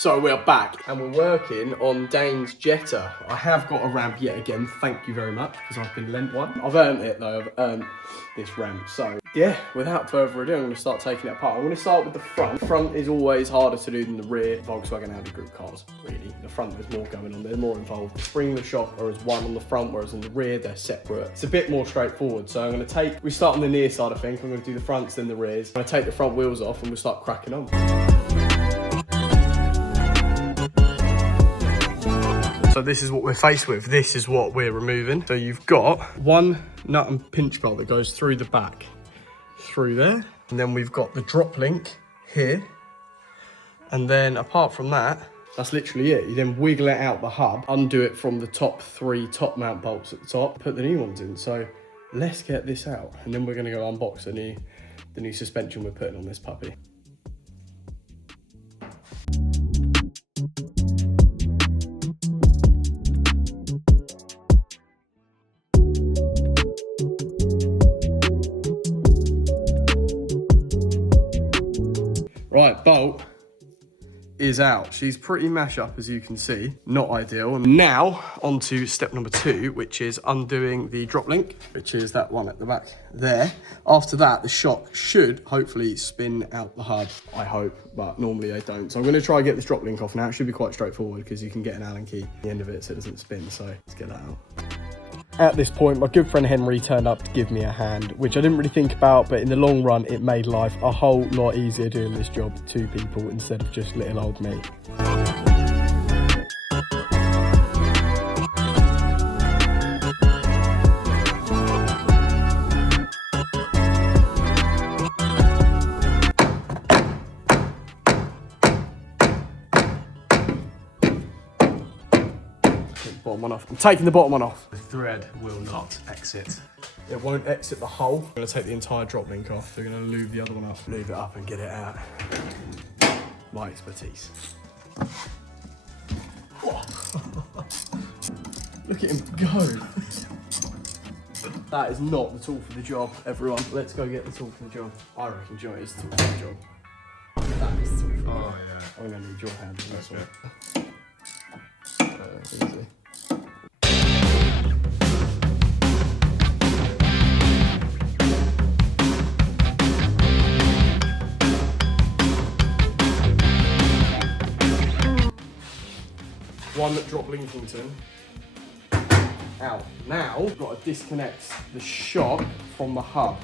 So we're back and we're working on Dane's Jetta. I have got a ramp yet again, thank you very much, because I've been lent one. I've earned it though, I've earned this ramp. So yeah, without further ado, I'm going to start taking it apart. I'm going to start with the front. The front is always harder to do than the rear. Volkswagen Audi Group cars, really. The front there's more going on, they're more involved. The spring and the shock are as one on the front, whereas on the rear they're separate. It's a bit more straightforward. So I'm going to we start on the near side, I think. I'm going to do the fronts, then the rears. I'm going to take the front wheels off and we'll start cracking on. So this is what we're faced with. This is what we're removing. So you've got one nut and pinch bolt that goes through the back, through there. And then we've got the drop link here. And then apart from that, that's literally it. You then wiggle it out the hub, undo it from the top 3 top mount bolts at the top, put the new ones in. So let's get this out. And then we're gonna go unbox the new suspension we're putting on this puppy. Right, bolt is out. She's pretty mash up, as you can see. Not ideal. And now on to step number 2, which is undoing the drop link, which is that one at the back there. After that, the shock should hopefully spin out the hub, I hope, but normally they don't. So I'm gonna try and get this drop link off now. It should be quite straightforward because you can get an Allen key at the end of it so it doesn't spin. So let's get that out. At this point, my good friend Henry turned up to give me a hand, which I didn't really think about, but in the long run, it made life a whole lot easier doing this job with 2 people instead of just little old me. Bottom one off. I'm taking the bottom one off. The thread will not exit. It won't exit the hole. I'm going to take the entire drop link off. We're going to lube the other one up. Lube it up and get it out. My expertise. Look at him go. That is not the tool for the job, everyone. Let's go get the tool for the job. I reckon Joe is the tool for the job. That is the tool for the job. Yeah. I'm going to need your hand on this one. Easy. One drop Linkington out. Now, I've got to disconnect the shock from the hub,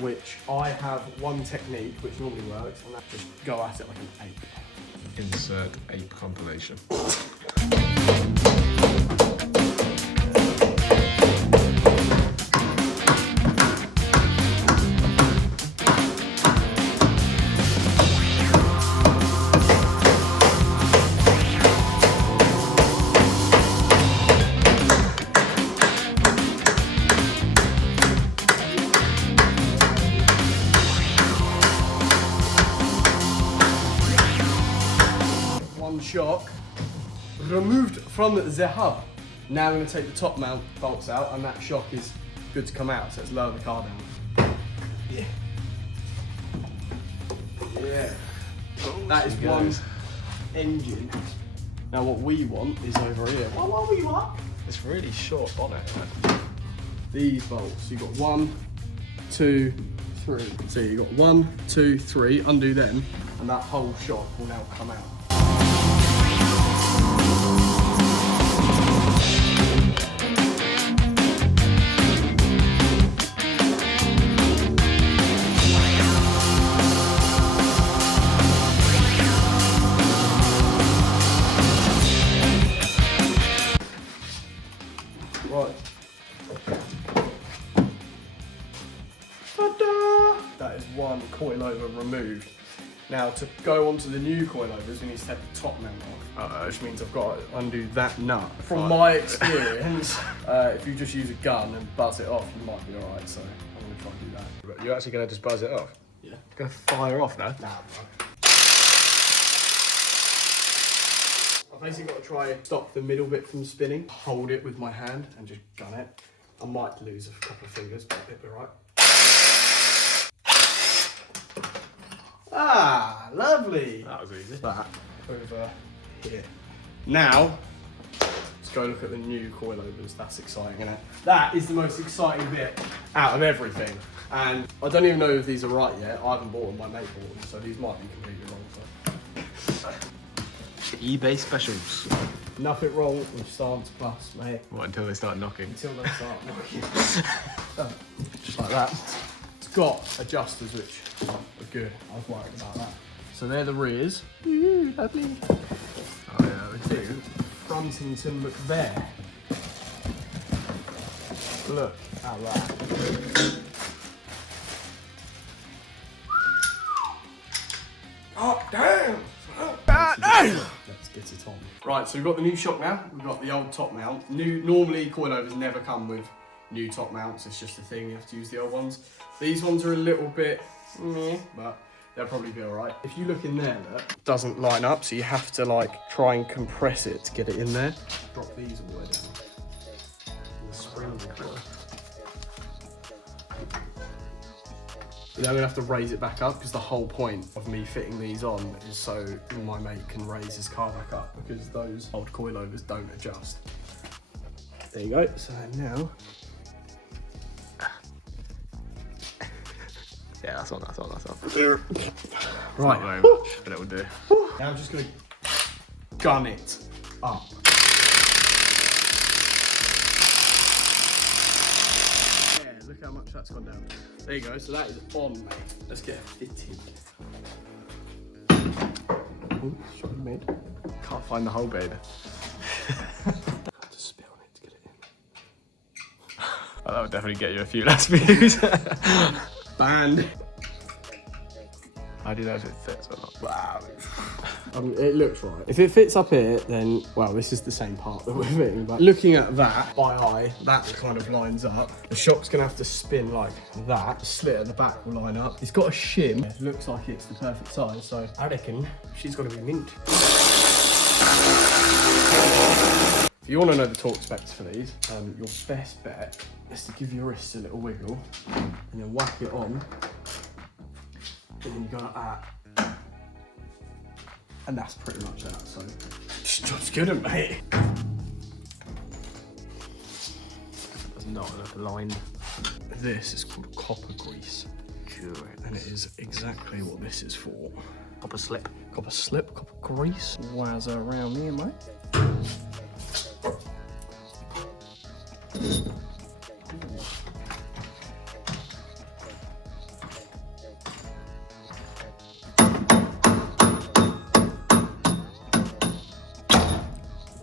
which I have one technique which normally works, and that's just go at it like an ape. Insert ape compilation. Shock removed from the hub. Now I'm going to take the top mount bolts out, and that shock is good to come out, so let's lower the car down. Yeah. Yeah. That is one engine. Now what we want is over here. What we want? It's really short on it. These bolts. You've got 1, 2, 3. So you've got 1, 2, 3. Undo them, and that whole shock will now come out. Right. Ta-da! That is one coilover removed. Now to go onto the new coilovers, we need to take the top mount off, which means I've got to undo that nut. From my experience, if you just use a gun and buzz it off, you might be alright, so I'm going to try and do that. You're actually going to just buzz it off? Yeah. Going to fire off now? Nah, I've basically got to try and stop the middle bit from spinning, hold it with my hand and just gun it. I might lose a couple of fingers, but it'll be alright. Ah, lovely. That was easy. That over here. Now, let's go look at the new coilovers. That's exciting, isn't it? That is the most exciting bit out of everything. And I don't even know if these are right yet. I haven't bought them, my mate bought them, so these might be completely wrong. So. eBay specials. Nothing wrong with Stance Plus, mate. What, until they start knocking? Until they start knocking. Just like that. It's got adjusters which are good. I was worried about that. So they're the rears. Ooh, lovely. Oh yeah, they do. Frontington look there. Look at that. Oh, damn! Let's get it on. Right, so we've got the new shock now. We've got the old top mount. Normally coilovers never come with new top mounts. It's just a thing. You have to use the old ones. These ones are a little bit meh, but they'll probably be all right. If you look in there, look, it doesn't line up, so you have to like try and compress it to get it in there. Drop these all the way down. The spring cord. Then I'm gonna have to raise it back up because the whole point of me fitting these on is so my mate can raise his car back up because those old coilovers don't adjust. There you go. So now. Yeah, that's on. Right. Not very much, but it will do. Now I'm just gonna gun it up. Yeah, look how much that's gone down. There you go, so that is on, mate. Let's get it fitted. Oh, sorry, mate. Can't find the hole, babe. Just spit on it to get it in. Oh, that would definitely get you a few less views. Banned. How do you know if it fits or not? Wow. It looks right. If it fits up here, then, well, this is the same part that we're fitting, but looking at that by eye, that kind of lines up. The shock's gonna have to spin like that. The slit at the back will line up. It's got a shim. It looks like it's the perfect size, so I reckon she's gonna be mint. If you wanna know the torque specs for these, your best bet is to give your wrists a little wiggle and then whack it on. And then you go like that. And that's pretty much that, so just good, mate. That's not enough aligned. This is called copper grease. And it is exactly what this is for. Copper slip. Copper slip, copper grease. Wazza around here, mate.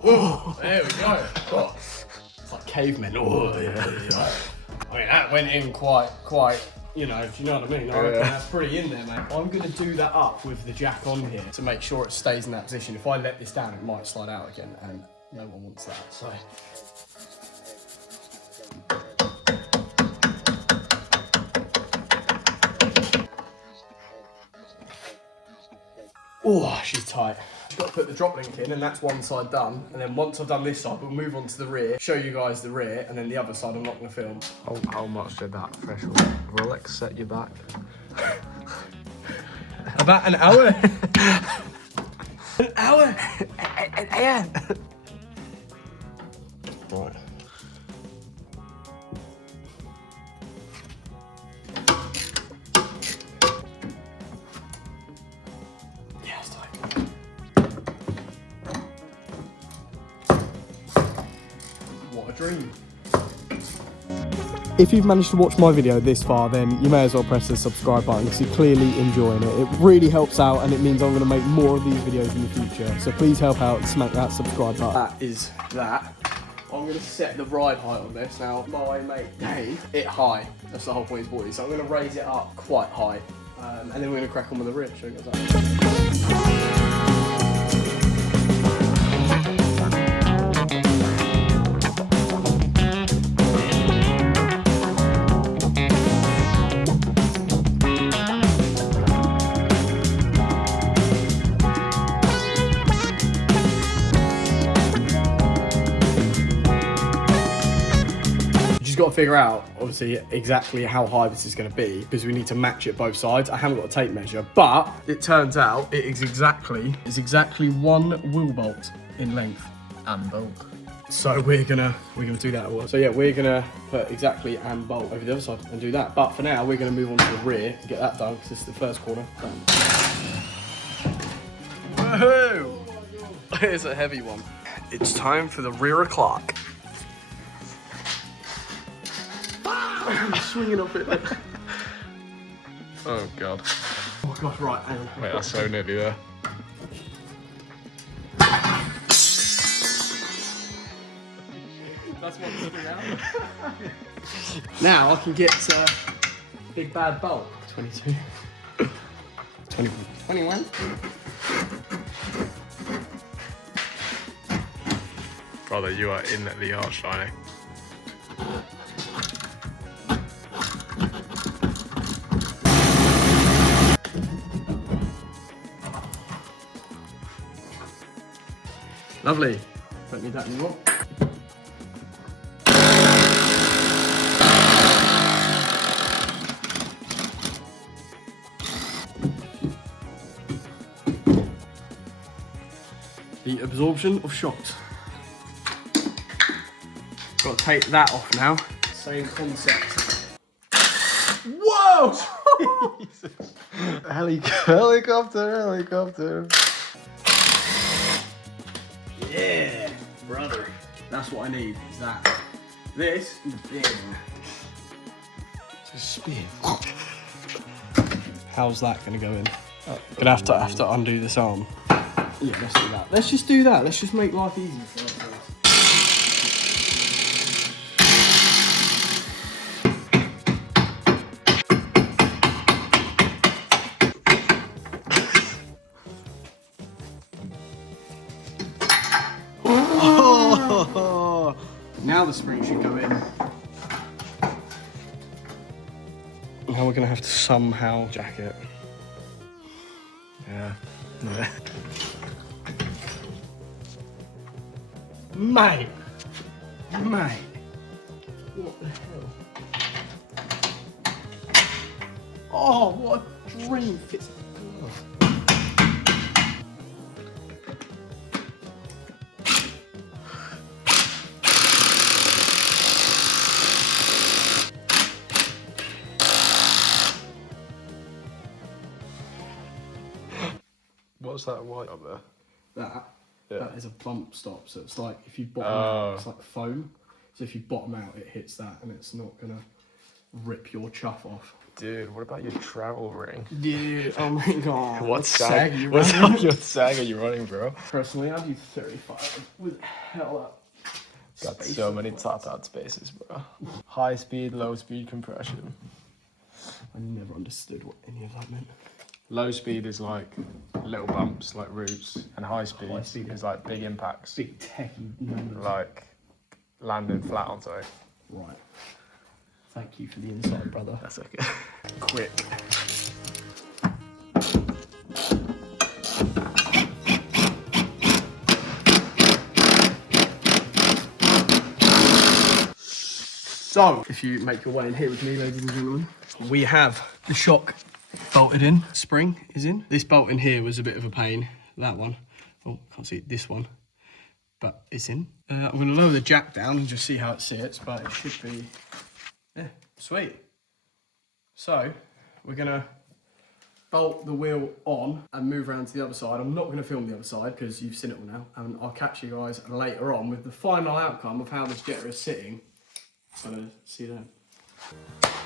Oh, there we go. Oh, it's like cavemen. Oh, yeah. I mean, that went in quite, you know, do you know what I mean? I reckon that's pretty in there, mate. I'm going to do that up with the jack on here to make sure it stays in that position. If I let this down, it might slide out again, and no one wants that, so. Oh, she's tight. Just got to put the drop link in, and that's one side done. And then once I've done this side, we'll move on to the rear, show you guys the rear, and then the other side I'm not going to film. How much did that threshold Rolex set you back? About an hour. An hour. Yeah. Right. Yeah, it's tight. What a dream. If you've managed to watch my video this far, then you may as well press the subscribe button because you're clearly enjoying it. It really helps out, and it means I'm going to make more of these videos in the future. So please help out and smack that subscribe button. That is that. I'm going to set the ride height on this. Now, my mate Dave, it high. That's the whole point he's bought it. So I'm going to raise it up quite high. And then we're going to crack on with the rear. Show you guys that. just got to figure out, obviously, exactly how high this is going to be because we need to match it both sides. I haven't got a tape measure, but it turns out it is exactly one wheel bolt in length And bulk. So we're gonna do that at work. So yeah, we're gonna put exactly and bolt over the other side and do that. But for now, we're gonna move on to the rear and get that done because this is the first corner. Woohoo! It's a heavy one. It's time for the rear o'clock. I'm swinging off it. Oh god. Oh gosh, right, hang on. Wait, that's so nearly there. That's what's coming out. Now I can get big bad bolt. 22. 21. Brother, you are in the arch lining. Lovely. Don't need that anymore. The absorption of shocks. Got to take that off now. Same concept. Whoa! Jesus. Helicopter. Yeah, brother. That's what I need, is that. This is big. Just spin. How's that gonna go in? Gonna have to undo this arm. Yeah, let's do that. Let's just do that. Let's just make life easy for ourselves. Oh. Now the spring should go in. Now we're gonna have to somehow jack it. Yeah. Mate! What the hell? Oh, what a dream! It's... What's that white up there? That is a bump stop, so it's like if you bottom out, it's like foam. So if you bottom out, it hits that, and it's not gonna rip your chuff off. Dude, what about your travel ring? Dude, oh my god. What sag are you What running? sag are you running, bro? Personally, I do 35 with hell up. Got so many top out spaces, bro. High speed, low speed compression. I never understood what any of that meant. Low speed is like little bumps, like roots, and high speed is like big impacts, Big techie numbers. like landing flat on something. Right. Thank you for the insight, brother. That's okay. Quick. So, if you make your way in here with me, ladies and gentlemen, we have the shock bolted in. Spring is in. This bolt in here was a bit of a pain. That one. Oh, can't see it. This one. But it's in. I'm going to lower the jack down and just see how it sits, but it should be... Yeah, sweet. So, we're going to bolt the wheel on and move around to the other side. I'm not going to film the other side because you've seen it all now. And I'll catch you guys later on with the final outcome of how this Jetta is sitting. So, see you then.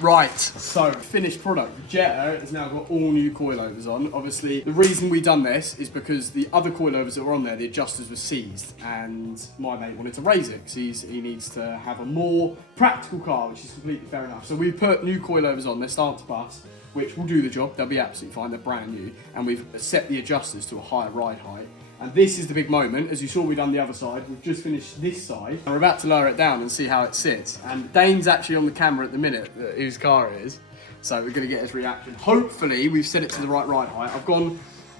Right, so finished product. The Jetta has now got all new coilovers on. Obviously, the reason we done this is because the other coilovers that were on there, the adjusters were seized, and my mate wanted to raise it because he needs to have a more practical car, which is completely fair enough. So we've put new coilovers on. They're starting to bust, which will do the job. They'll be absolutely fine. They're brand new, and we've set the adjusters to a higher ride height. And this is the big moment. As you saw, we've done the other side. We've just finished this side. We're about to lower it down and see how it sits. And Dane's actually on the camera at the minute, whose car it is. So we're gonna get his reaction. Hopefully, we've set it to the right ride height. I've gone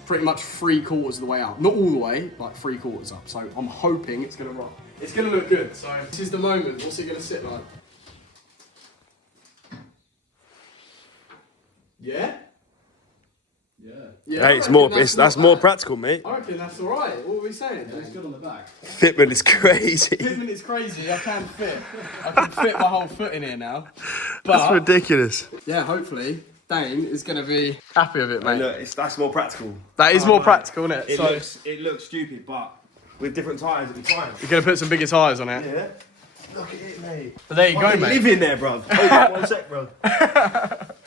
pretty much 3/4 of the way up. Not all the way, like 3/4 up. So I'm hoping it's gonna rock. It's gonna look good. So this is the moment. What's it gonna sit like? Yeah? Hey, it's more. That's more practical, mate. I reckon that's all right. What are we saying? It's good on the back. Fitment is crazy. Fitment is crazy. I can fit my whole foot in here now. But That's ridiculous. yeah, hopefully Dane is going to be happy with it, mate. Look, that's more practical. That is more practical, isn't it? It looks stupid, but with different tyres, it'll be fine. You're going to put some bigger tyres on it. Yeah. Look at it, mate. But there you go, mate. Live in there, bro. Hold on 1 sec, bro.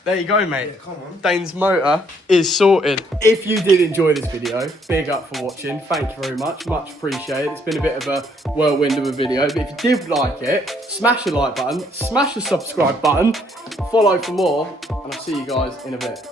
There you go, mate. Yeah, come on. Dane's motor is sorted. If you did enjoy this video, big up for watching. Thank you very much. Much appreciated. It's been a bit of a whirlwind of a video, but if you did like it, smash the like button, smash the subscribe button, follow for more, and I'll see you guys in a bit.